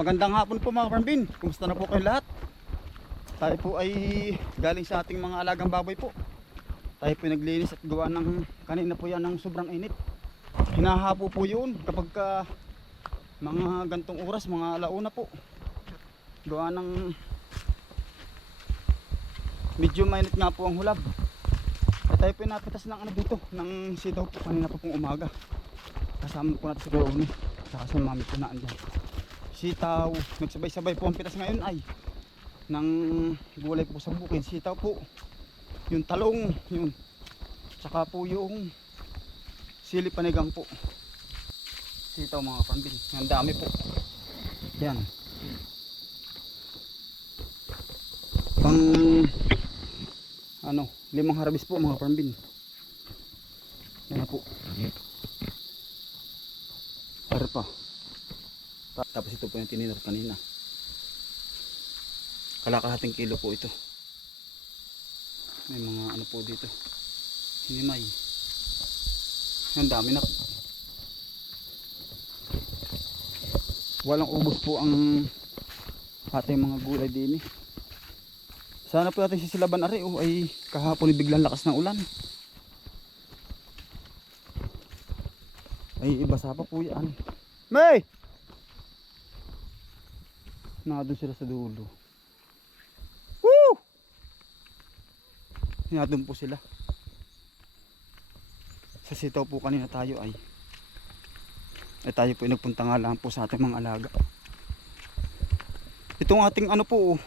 Magandang hapon po mga Parmbin. Kumusta na po kayo lahat? Tayo po ay galing sa ating mga alagang baboy po. Tayo po naglinis at gawa ng kanina po yan ng sobrang init. Hinahapo po yun kapag ka mga gantong oras, mga alauna po. Gawa ng medyo mainit nga po ang hulab. At tayo po napitas ng ano dito, ng sitaw po kanina po pong umaga. Kasama po natin si Uni. Saka si Mami po na andyan sitaw. Nagsabay-sabay po ang pitas ngayon ay ng gulay po sa bukid. Sitaw po. Yung talong, yun. Tsaka po yung sili panigang po. Sitaw mga pambin. Ang dami po. Yan. Pang ano, limang harvest po mga pambin. Yan po. Para pa. Ta- Tapos ito po yung tininor kanina. Kalakahating kilo po ito. May mga ano po dito. Hinimay. Ang dami na. Walang ubos po ang ating mga gulay din eh. Sana po natin sisilaban ari oh, ay kahapon biglang lakas ng ulan. Ay ibasa pa po yan. May! Nandun sila sa dulo. Woo! Nandun po sila. Sa sitaw po kanina tayo ay ay tayo po nagpunta nga lang po sa ating mga alaga. Itong ating ano po oh,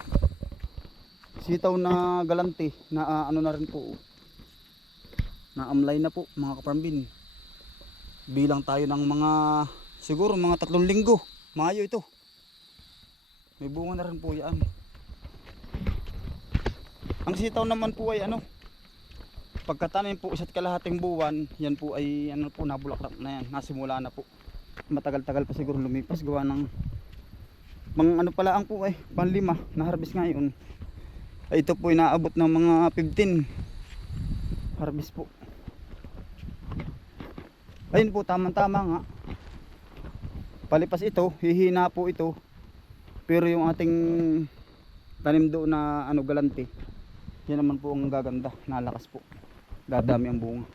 sitaw na galante na ah, ano na rin po oh. na amlay na po mga kaparmbin. Bilang tayo ng mga siguro mga tatlong linggo. Mayo ito. May bunga na rin po yan. Ang sitaw naman po ay ano, pagkatanim po isa't kalahating buwan, yan po ay ano po nabulaklak na yan, nasimula na po. Matagal-tagal pa siguro lumipas gawa ng mga ano pala ang po ay panlima na harvest ngayon. Ay ito po ay naabot ng mga 15 harvest po. Ayun po tamang-tama nga. Palipas ito, hihina po ito. Pero yung ating tanim doon na ano galante, yan naman po ang gaganda, nalakas po. Dadami ang bunga.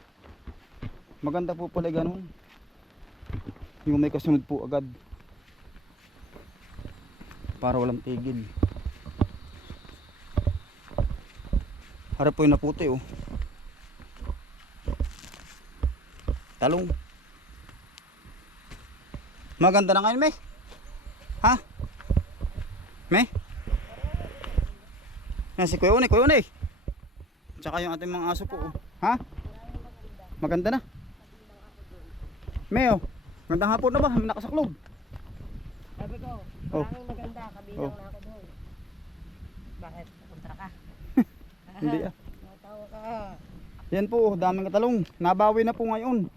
Maganda po pala ganun. Yung may kasunod po agad. Para walang tigil. Harap po yung naputi oh. Talong. Maganda na ngayon, May. Ha? May? Yan si Kuya Une, Kuya Une. Tsaka yung ating mga aso po. oh. Ha? Maganda na. May oh. Magandang hapon na ba? Nakasaklob. Sabi ko, Oh. maganda, kabilang Oh. na ako doon. Bakit? Kontra ka? Hindi ah. Natawa ka. Yan po, oh, daming katalong. Nabawi na po ngayon.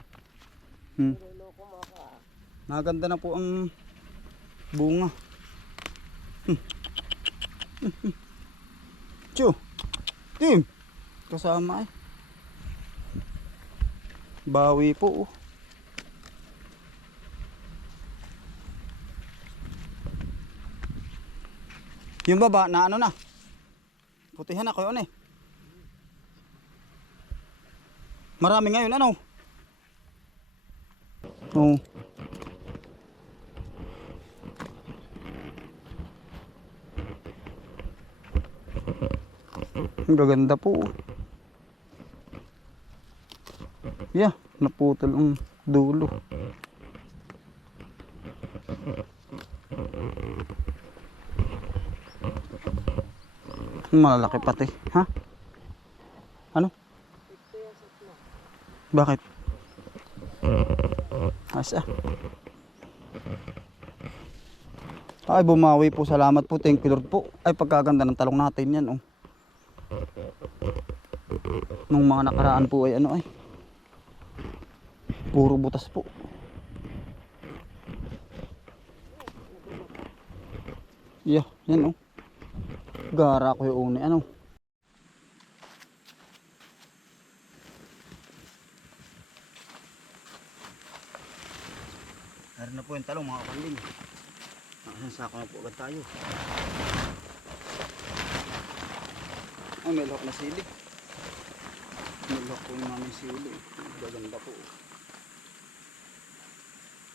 Hmm. Ah. Maganda na po ang bunga. Tiyo. Tim. Kasama eh. Bawi po. oh. Yung baba na ano na. Putihan na kayo eh. Marami ngayon ano. Oo. Ang gaganda po. Yeah, naputol ang dulo. Malalaki pati, ha? Ano? Bakit? Asa? Ay, bumawi po. Salamat po. Thank you Lord po. Ay, pagkaganda ng talong natin yan, oh. Nung mga nakaraan po ay ano ay. Puro butas po. Yeah, yan oh. Gara ko yung uni. Ano? Meron na po yung talong mga kambing. Nakasasako na po agad tayo. Oh, may lock na sili. May lock po yung maming sili. Gaganda po.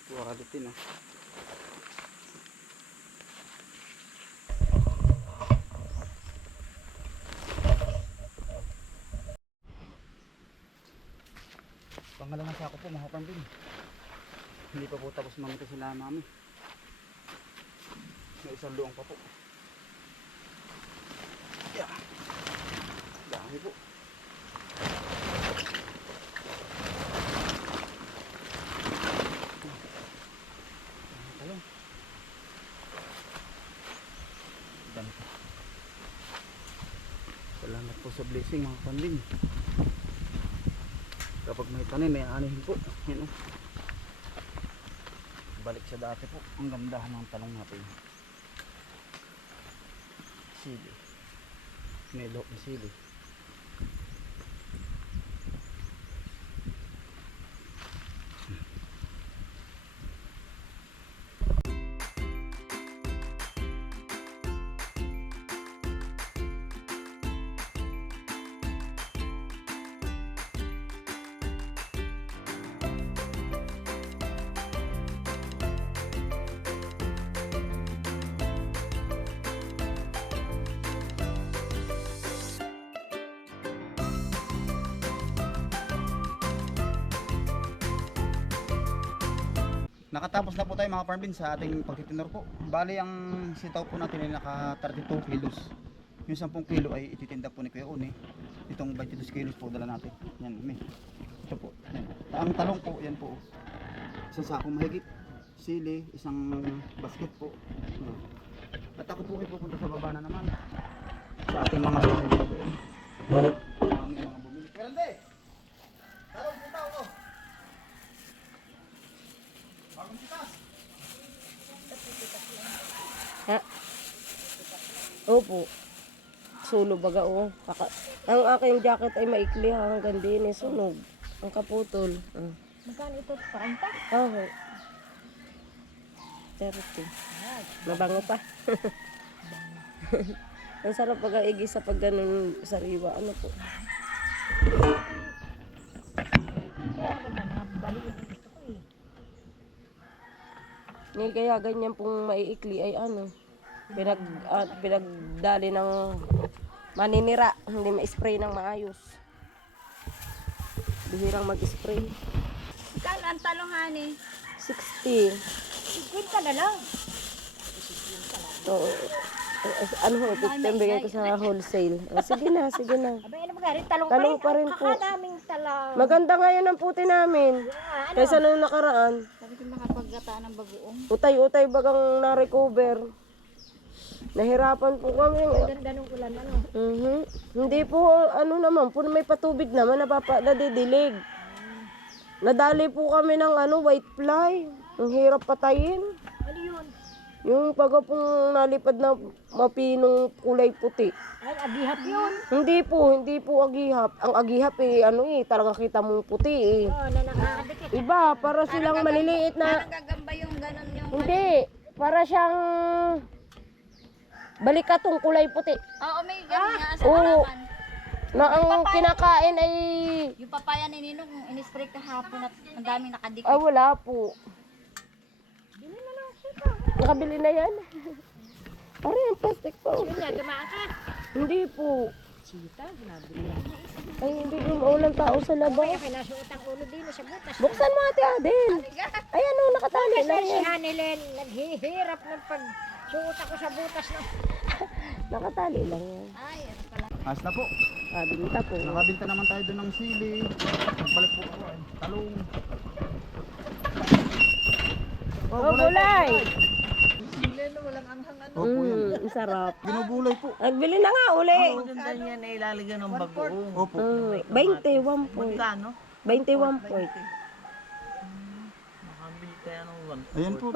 Quality na. Pangalawang sako po, mahapan din. Hindi pa po tapos mamita sila mami. May isang luong pa po. Yeah. Dami po. Tayo. Dami po. Salamat po sa blessing mga kambing. Kapag may tanim, may anihin po. Yan o. Balik sa dati po. Ang gandahan ng talong natin. Sili. Melo na sili. Nakatapos na po tayo mga farmbin sa ating pagtitinor po. Bali ang sitaw po natin ay naka 32 kilos. Yung 10 kilo ay ititinda po ni Kuya Une. Itong 22 kilos po dala natin. Yan, may. Ito po. Yan. Ang talong po, yan po. Isang sakong mahigit. Sili, isang basket po. At ako po ay pupunta sa baba na naman. Sa ating mga bahay po. Ang mga bumili. Pero hindi! Talong punta ako! Bagong sitas! Ha? Opo. Sulo baga o. Kaka ang aking jacket ay maikli ha, hanggang din eh, sunog. Ang kaputol. Uh. Magkano ito? 40? Oo. 30. Mabango pa. ang sarap pag igi sa pag ganun sariwa. Ano po? Ngayon kaya ganyan pong maiikli ay ano, pinag, ah, pinagdali ng maninira, hindi ma-spray ng maayos. Bihirang mag-spray. Magkano ang talong hani? 60. 50 na lang. Eh, ano ho, 15 bigay ko sa wholesale. Oh, sige na, sige na. Abay, ano magkano? Talong, Talong pa rin Ang po. kakadaming talong. Maganda ngayon ang puti namin. Ah, ano? Kaysa nung nakaraan. Bakit yung makapagkata ng bagoong? Utay-utay bagang na-recover. Nahirapan po kami. Ganda nung ulan, ano? Mhm. Hindi po, ano naman, po may patubig naman, napapa, nadidilig. Nadali po kami ng ano, white fly. Ang hirap patayin. Ano yun? Yung pag pong nalipad na mapinong kulay puti. Ay, agihap yun. Hindi po, hindi po agihap. Ang agihap eh, ano eh, talaga kita mong puti eh. Oo, na nakakadikit. Iba, para silang maliliit na... Gagamba yung ganon yung... Hindi, para siyang... Balikatong kulay puti. Oo, may ganon nga sa Oo. halaman. Na ang kinakain ay... Yung papaya ni Ninong, in-spray kahapon at ang daming nakadikit. Ay, wala po. Nakabili na yan. Pare, ang plastic po. Yun nga, dumaan ka. Hindi po. Sita, ginabili. Ay, hindi ko maulang tao sa labas. Kaya pinasuotang ulo din sa butas. Buksan mo ate Adel. Ay, ano, nakatali na Si yan. Hanilen, naghihirap ng pagsuot ako sa butas ng... Nakatali lang yan. Ay, ano pala. As na po. Ah, binita po. Nakabinta naman tayo doon ng sili. Nagbalik po ako ay talong. Oh, gulay. Opo yan. Mm, ang sarap. Binubulay po. Nagbili na nga uli. Maganda niya na ilalagyan ng bagoong. Opo. Mm, 21 point. Kano? 21 point. Makabili kaya ng one. Ayan po.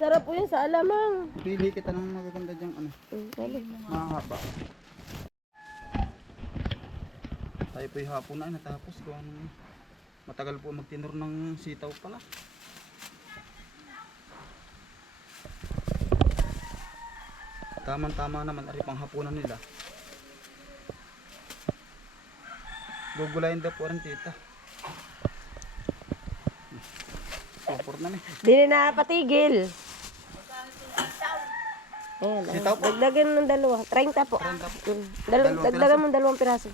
Sarap po yun sa alamang. Pili kita ng magaganda diyang ano. Mahaba. Tayo po hapon na natapos ko anong matagal po magtinor ng sitaw pala. Tamang-tama naman, ari pang hapunan nila. Gugulayin daw po rin tita. Suport na ni. Di na napatigil. Ayan. Sitaw po. dagdagan ng dalawa. 30 po. 30 po. Mm. Dal- Dalawang dagdagan mo ng dalawang piraso.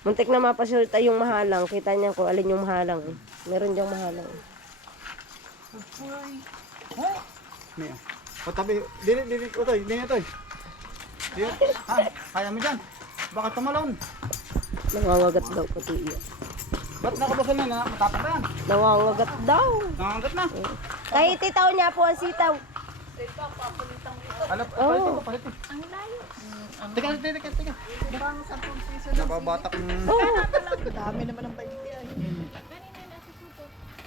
Muntik na mapasulta yung mahalang. Kita niya kung alin yung mahalang. eh. Meron diyang mahalang. eh. Niya. O tabi, dili, dili, utoy, dili, utoy. Dili, ha, kaya mo dyan. Baka tumalon. Nangangagat daw pati iya. Ba't nakabasal na na? Matapang ba yan? Nangangagat daw. Nangangat na. Kahit itaw niya po ang sitaw. Alam, Oh. palit mo, palit mo. Ang layo. Teka, teka, teka, teka. Nababatak ng... Dami naman ang paiti ay.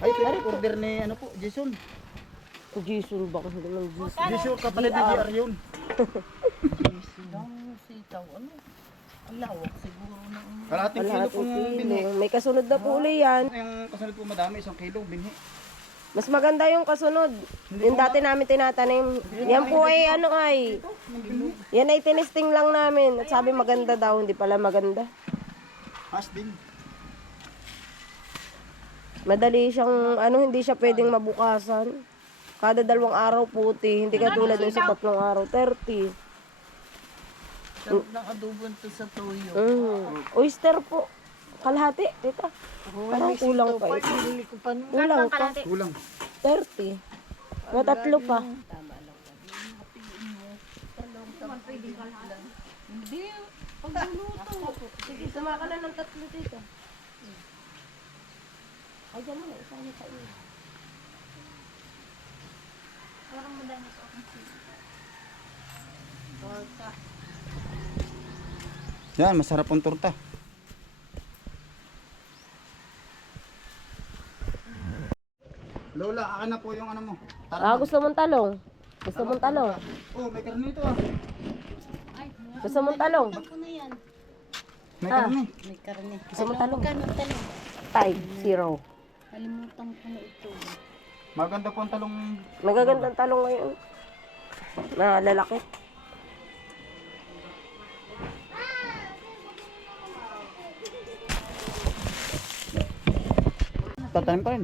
Ay, ito yung order ni ano po, Jason. Jason ba kasi ng Jason? Jason, kapalit ni GR yun. Ang sitaw, ano? Ang lawak siguro ng... Kalahating kilo pong binhi. May kasunod na po uli yan. Yung kasunod po madami, isang kilo binhi. Mas maganda yung kasunod. Yung dati namin tinatanim. Yan po ay ano ay. Yan ay tinisting lang namin. At sabi maganda daw, hindi pala maganda. Has din. Madali siyang, ano, hindi siya pwedeng mabukasan. Kada dalawang araw puti. Hindi katulad ng sa tatlong araw. 30. Sarap ng adobo to sa tuyo. Mm. Oyster po. Kalahati, tita. Parang kulang pa eh. Kulang pa. Kulang. 30. May tatlo pa. Hindi. Pagluluto. Sige, sama ka na ng tatlo dito. Ay, dyan mo na. Isa mo sa iyo. Yan, masarap ang torta. Lola, akin na po yung ano mo. Ah, gusto mong talong? Gusto mong talong? Oh, may karne ito ah. Gusto mong talong? May Ah. karne. May karne. Gusto mong talong? Kano talong? 5, 0. Kalimutan ko na ito. Maganda po ang talong. Magagandang talong ngayon. Na lalaki. Tatanim pa rin.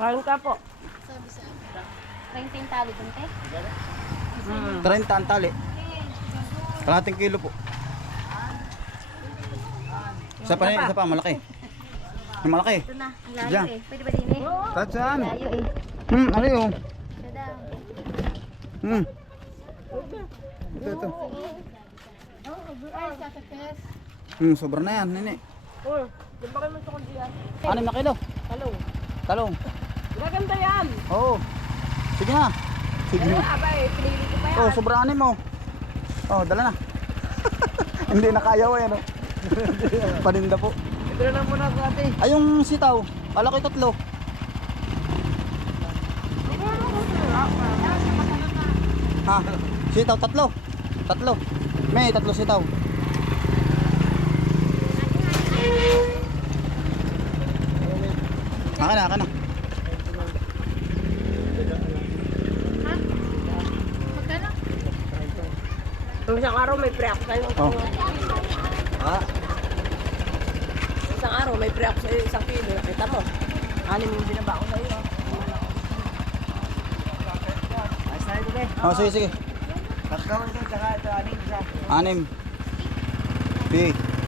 Kain ka po. 20 tali dun, te? 30 ang tali. Kalahating kilo po. Isa pa, isa pa, malaki. Yung malaki. Ito na. Ang layo Diyan. eh. Pwede ba din eh? Kahit saan? Layo eh. Hmm, ano yun? Daw. Hmm. Ito, ito. Ay, sasakes. Hmm, sobra na yan, nini. Hmm. Di ba kayo gusto kong diyan? Anim na kilo. Talong. Talong. Magaganda yan. Oo. Sige na. Sige Ano, na. abay, pinili ko pa yan. Oh, sobra anim mo. Oh, dala na. Hindi na kaya ko yan, oh. Paninda po. Ito na lang muna ako ate. Ay, yung sitaw. Kala ko tatlo. Ha? Sitaw, tatlo. Tatlo. May tatlo sitaw. Akin na, akin na. Isang araw may pre-ako sa'yo. Oh. Ah, Isang araw may pre-ako sa'yo isang kilo. Nakita mo. Anim yung binaba ko sa'yo. Ayos na ito, be. oh, sige, sige. Tatlo ito, tsaka ito, isa. Anim. Sige.